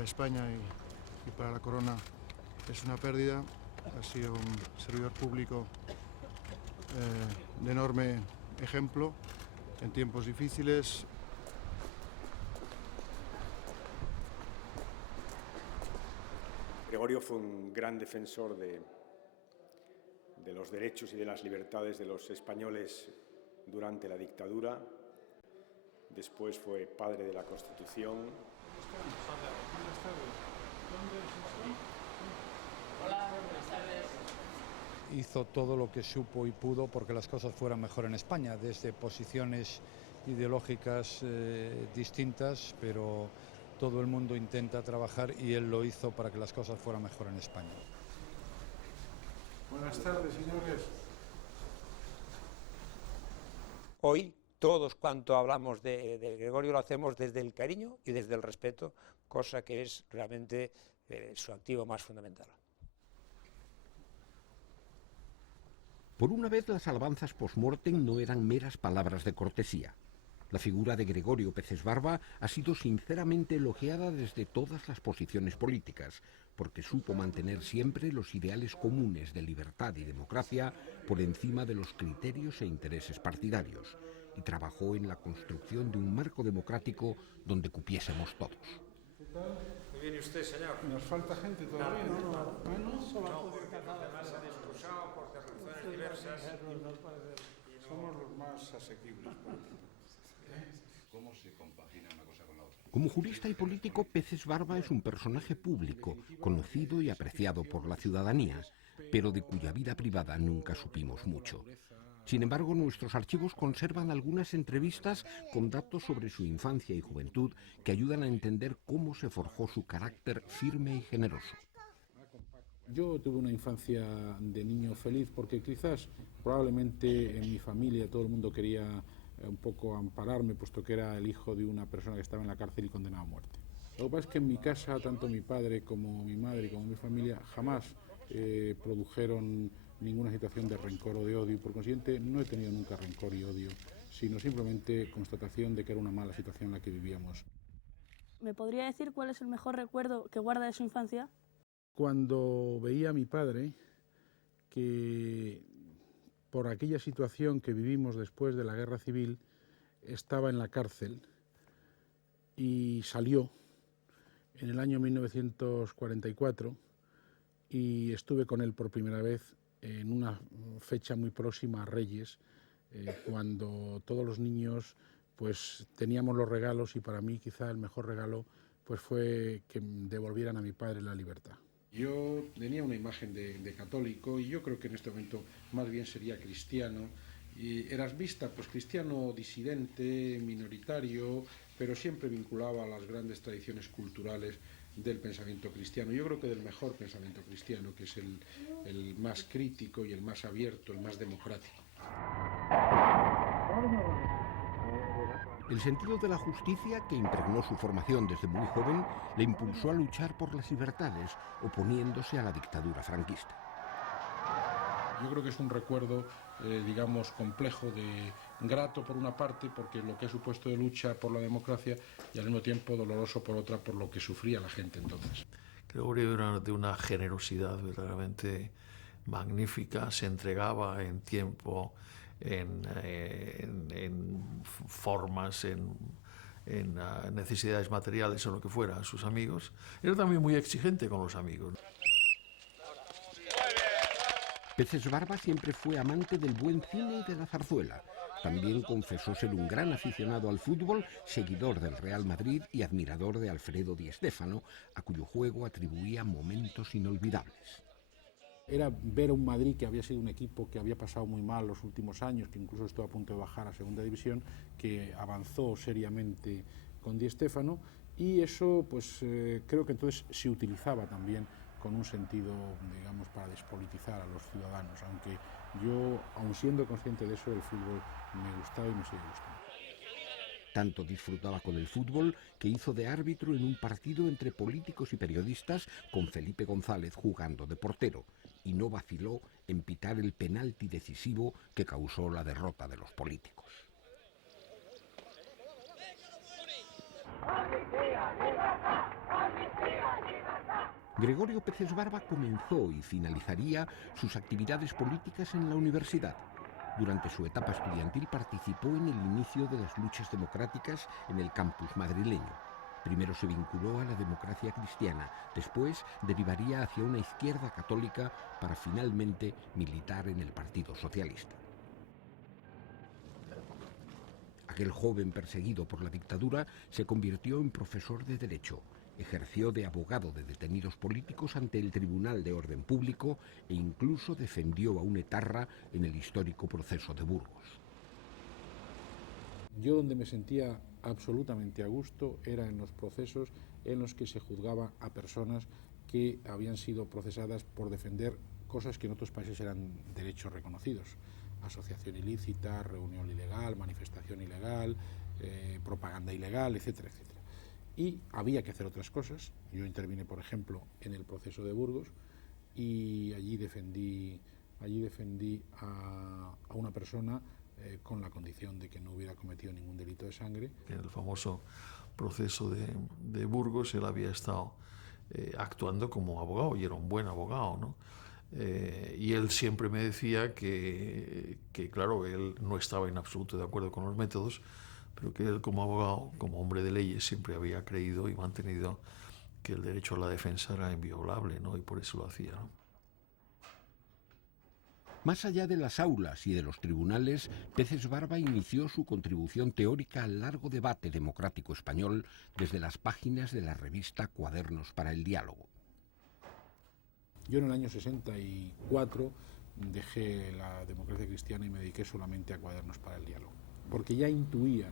para España y para la corona es una pérdida. Ha sido un servidor público de enorme ejemplo en tiempos difíciles. Gregorio fue un gran defensor de los derechos y de las libertades de los españoles durante la dictadura. Después fue padre de la Constitución. Hola, buenas tardes. Hizo todo lo que supo y pudo porque las cosas fueran mejor en España, desde posiciones ideológicas distintas, pero todo el mundo intenta trabajar y él lo hizo para que las cosas fueran mejor en España. Buenas tardes, señores. Hoy todos cuanto hablamos de Gregorio lo hacemos desde el cariño y desde el respeto, cosa que es realmente su activo más fundamental. Por una vez las alabanzas post-mortem no eran meras palabras de cortesía. La figura de Gregorio Peces Barba ha sido sinceramente elogiada desde todas las posiciones políticas, porque supo mantener siempre los ideales comunes de libertad y democracia por encima de los criterios e intereses partidarios, y trabajó en la construcción de un marco democrático donde cupiésemos todos. Muy bien, ¿y usted, señor? ¿Nos falta gente todavía? No, solo porque los demás han expulsado por razones diversas. Somos los más asequibles. ¿Cómo se compagina una cosa con la otra? Como jurista y político, Peces Barba es un personaje público, conocido y apreciado por la ciudadanía, pero de cuya vida privada nunca supimos mucho. Sin embargo, nuestros archivos conservan algunas entrevistas con datos sobre su infancia y juventud que ayudan a entender cómo se forjó su carácter firme y generoso. Yo tuve una infancia de niño feliz porque quizás, probablemente en mi familia todo el mundo quería un poco ampararme, puesto que era el hijo de una persona que estaba en la cárcel y condenado a muerte. Lo que pasa es que en mi casa, tanto mi padre como mi madre y como mi familia jamás produjeron ninguna situación de rencor o de odio, y por consiguiente no he tenido nunca rencor y odio, sino simplemente constatación de que era una mala situación en la que vivíamos. ¿Me podría decir cuál es el mejor recuerdo que guarda de su infancia? Cuando veía a mi padre, que por aquella situación que vivimos después de la guerra civil, estaba en la cárcel y salió en el año 1944 y estuve con él por primera vez en una fecha muy próxima a Reyes, cuando todos los niños pues teníamos los regalos, y para mí quizá el mejor regalo pues fue que devolvieran a mi padre la libertad. Yo tenía una imagen de católico y yo creo que en este momento más bien sería cristiano. Y erasmista, pues cristiano disidente, minoritario, pero siempre vinculado a las grandes tradiciones culturales del pensamiento cristiano. Yo creo que del mejor pensamiento cristiano, que es el más crítico y el más abierto, el más democrático. El sentido de la justicia, que impregnó su formación desde muy joven, le impulsó a luchar por las libertades, oponiéndose a la dictadura franquista. Yo creo que es un recuerdo, digamos, complejo, grato por una parte, porque lo que ha supuesto de lucha por la democracia, y al mismo tiempo doloroso por otra, por lo que sufría la gente entonces. Gregorio era de una generosidad verdaderamente magnífica, se entregaba en tiempo, en formas, en necesidades materiales o lo que fuera a sus amigos. Era también muy exigente con los amigos. Peces Barba siempre fue amante del buen cine y de la zarzuela. También confesó ser un gran aficionado al fútbol, seguidor del Real Madrid y admirador de Alfredo Di Stéfano, a cuyo juego atribuía momentos inolvidables. Era ver a un Madrid que había sido un equipo que había pasado muy mal los últimos años, que incluso estuvo a punto de bajar a segunda división, que avanzó seriamente con Di Stéfano, y eso pues creo que entonces se utilizaba también con un sentido, digamos, para despolitizar a los ciudadanos, aunque yo, aun siendo consciente de eso, el fútbol me gustaba y me sigue gustando. Tanto disfrutaba con el fútbol que hizo de árbitro en un partido entre políticos y periodistas, con Felipe González jugando de portero, y no vaciló en pitar el penalti decisivo que causó la derrota de los políticos. Gregorio Peces Barba comenzó y finalizaría sus actividades políticas en la universidad. Durante su etapa estudiantil participó en el inicio de las luchas democráticas en el campus madrileño. Primero se vinculó a la democracia cristiana, después derivaría hacia una izquierda católica para finalmente militar en el Partido Socialista. Aquel joven perseguido por la dictadura se convirtió en profesor de Derecho. Ejerció de abogado de detenidos políticos ante el Tribunal de Orden Público e incluso defendió a un etarra en el histórico proceso de Burgos. Yo donde me sentía absolutamente a gusto era en los procesos en los que se juzgaba a personas que habían sido procesadas por defender cosas que en otros países eran derechos reconocidos. Asociación ilícita, reunión ilegal, manifestación ilegal, propaganda ilegal, etcétera, etcétera. Y había que hacer otras cosas. Yo intervine, por ejemplo, en el proceso de Burgos y allí defendí a una persona con la condición de que no hubiera cometido ningún delito de sangre. En el famoso proceso de Burgos él había estado actuando como abogado y era un buen abogado, ¿no? Y él siempre me decía que, claro, él no estaba en absoluto de acuerdo con los métodos, pero que él como abogado, como hombre de leyes, siempre había creído y mantenido que el derecho a la defensa era inviolable, ¿no? Y por eso lo hacía, ¿no? Más allá de las aulas y de los tribunales, Peces Barba inició su contribución teórica al largo debate democrático español desde las páginas de la revista Cuadernos para el Diálogo. Yo en el año 64 dejé la democracia cristiana y me dediqué solamente a Cuadernos para el Diálogo, porque ya intuía,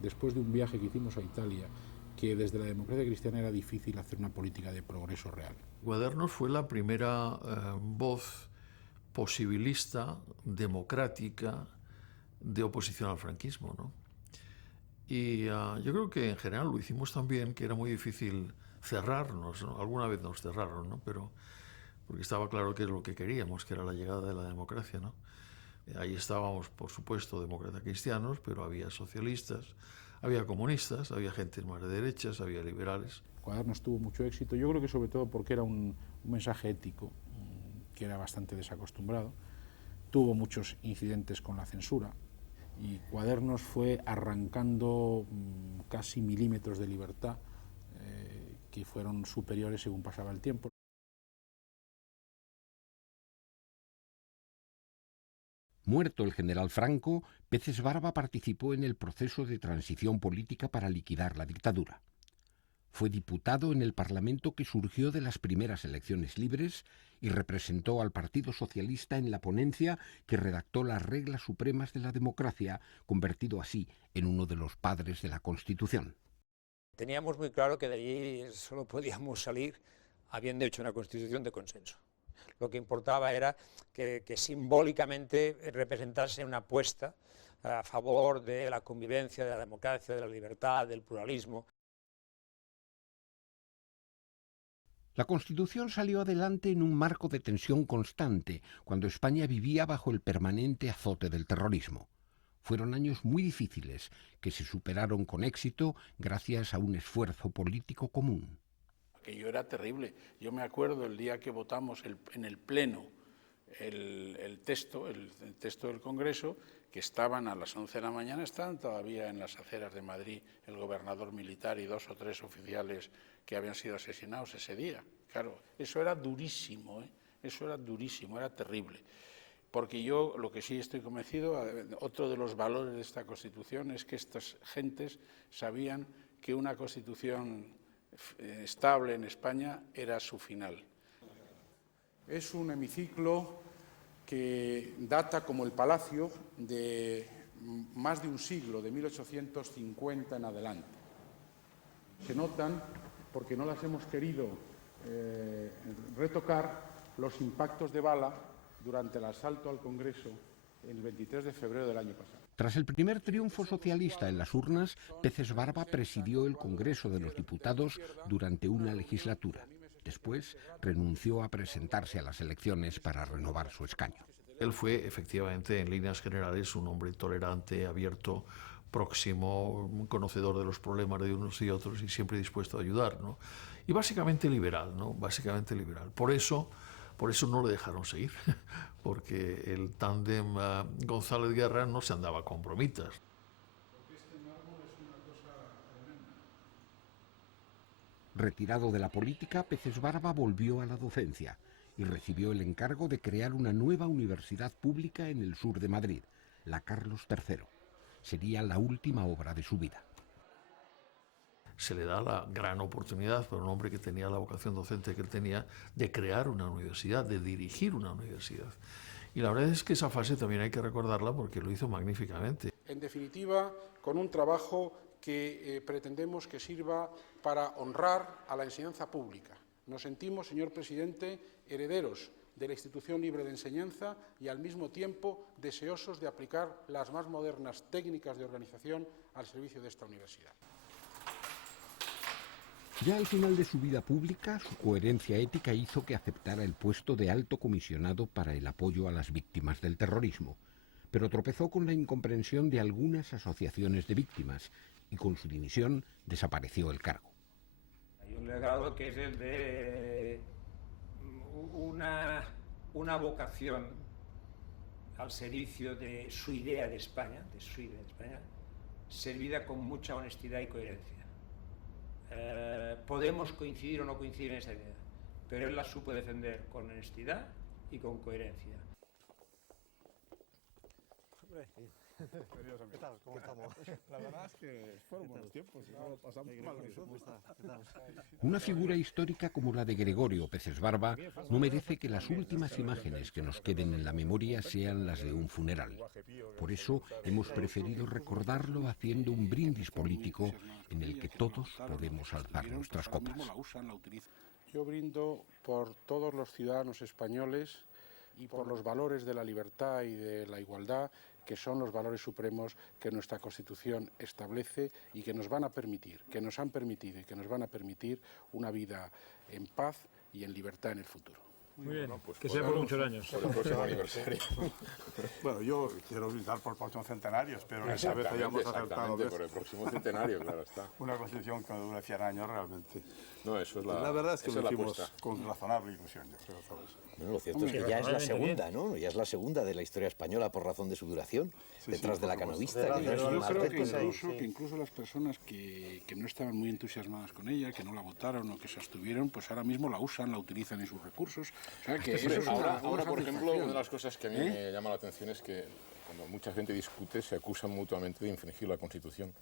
después de un viaje que hicimos a Italia, que desde la democracia cristiana era difícil hacer una política de progreso real. Cuadernos fue la primera voz posibilista, democrática, de oposición al franquismo, ¿no? Y yo creo que en general lo hicimos tan bien que era muy difícil cerrarnos, ¿no? Alguna vez nos cerraron, ¿no? Pero porque estaba claro que es lo que queríamos, que era la llegada de la democracia, ¿no? Ahí estábamos, por supuesto, demócratas cristianos, pero había socialistas, había comunistas, había gente más de derechas, había liberales. Cuadernos tuvo mucho éxito, yo creo que sobre todo porque era un mensaje ético, que era bastante desacostumbrado. Tuvo muchos incidentes con la censura y Cuadernos fue arrancando casi milímetros de libertad que fueron superiores según pasaba el tiempo. Muerto el general Franco, Peces Barba participó en el proceso de transición política para liquidar la dictadura. Fue diputado en el Parlamento que surgió de las primeras elecciones libres y representó al Partido Socialista en la ponencia que redactó las reglas supremas de la democracia, convertido así en uno de los padres de la Constitución. Teníamos muy claro que de allí solo podíamos salir habiendo hecho una Constitución de consenso. Lo que importaba era que simbólicamente representase una apuesta a favor de la convivencia, de la democracia, de la libertad, del pluralismo. La Constitución salió adelante en un marco de tensión constante, cuando España vivía bajo el permanente azote del terrorismo. Fueron años muy difíciles, que se superaron con éxito gracias a un esfuerzo político común. Aquello era terrible. Yo me acuerdo el día que votamos en el Pleno el texto del Congreso, que estaban a las 11 de la mañana, estaban todavía en las aceras de Madrid el gobernador militar y 2 o 3 oficiales que habían sido asesinados ese día. Claro, eso era durísimo, eso era durísimo, era terrible. Porque yo lo que sí estoy convencido, otro de los valores de esta Constitución es que estas gentes sabían que una Constitución estable en España era su final. Es un hemiciclo que data como el Palacio de más de un siglo, de 1850 en adelante. Se notan, porque no las hemos querido retocar, los impactos de bala durante el asalto al Congreso el 23 de febrero del año pasado. Tras el primer triunfo socialista en las urnas, Peces Barba presidió el Congreso de los Diputados durante una legislatura. Después renunció a presentarse a las elecciones para renovar su escaño. Él fue, efectivamente, en líneas generales, un hombre tolerante, abierto, próximo, conocedor de los problemas de unos y otros y siempre dispuesto a ayudar, ¿no? Y básicamente liberal, ¿no? Básicamente liberal. Por eso no le dejaron seguir, porque el tándem González Guerra no se andaba con bromitas. Retirado de la política, Peces Barba volvió a la docencia y recibió el encargo de crear una nueva universidad pública en el sur de Madrid, la Carlos III. Sería la última obra de su vida. Se le da la gran oportunidad para un hombre que tenía la vocación docente que él tenía de crear una universidad, de dirigir una universidad. Y la verdad es que esa fase también hay que recordarla porque lo hizo magníficamente. En definitiva, con un trabajo que pretendemos que sirva para honrar a la enseñanza pública. Nos sentimos, señor presidente, herederos de la institución libre de enseñanza y al mismo tiempo deseosos de aplicar las más modernas técnicas de organización al servicio de esta universidad. Ya al final de su vida pública, su coherencia ética hizo que aceptara el puesto de alto comisionado para el apoyo a las víctimas del terrorismo, pero tropezó con la incomprensión de algunas asociaciones de víctimas y con su dimisión desapareció el cargo. Hay un legado que es el de una vocación al servicio de su idea de España, servida con mucha honestidad y coherencia. Podemos coincidir o no coincidir en esa idea, pero él la supo defender con honestidad y con coherencia. ¿Qué tal? ¿Cómo estamos? La verdad es que fueron buenos tiempos y no pasamos mal nosotros. Una figura histórica como la de Gregorio Peces Barba no merece que las últimas imágenes que nos queden en la memoria sean las de un funeral. Por eso hemos preferido recordarlo haciendo un brindis político en el que todos podemos alzar nuestras copas. Yo brindo por todos los ciudadanos españoles y por los valores de la libertad y de la igualdad, que son los valores supremos que nuestra Constitución establece y que nos van a permitir, que nos han permitido y que nos van a permitir una vida en paz y en libertad en el futuro. Muy bien, pues que sea por muchos años. Por el próximo aniversario. Bueno, yo quiero brindar por el próximo centenario, espero que esta vez hayamos acertado. Por el próximo centenario, claro está. Una Constitución que dure 100 años realmente. No, eso es la verdad es que lo hicimos apuesta. con razonable ilusión, yo creo, ¿sabes? Bueno, lo cierto es que ya es la segunda, ¿no? Ya es la segunda de la historia española por razón de su duración, detrás de la canovista. Yo creo que incluso las personas que no estaban muy entusiasmadas con ella, que no la votaron o que se abstuvieron, pues ahora mismo la usan, la utilizan en sus recursos. O sea, que eso es ahora, por ejemplo, una de las cosas que a mí me llama la atención es que cuando mucha gente discute se acusan mutuamente de infringir la Constitución,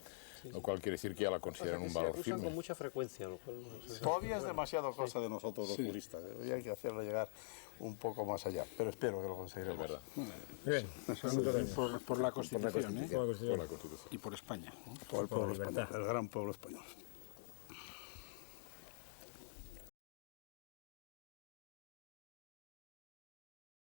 lo cual quiere decir que ya la consideran un valor firme. Con mucha frecuencia, lo cual todavía es demasiado cosa de nosotros los juristas. Hay que hacerlo llegar un poco más allá, pero espero que lo conseguiremos. Es verdad. Por la Constitución, por la Constitución. Y por España. Por el pueblo español, el gran pueblo español.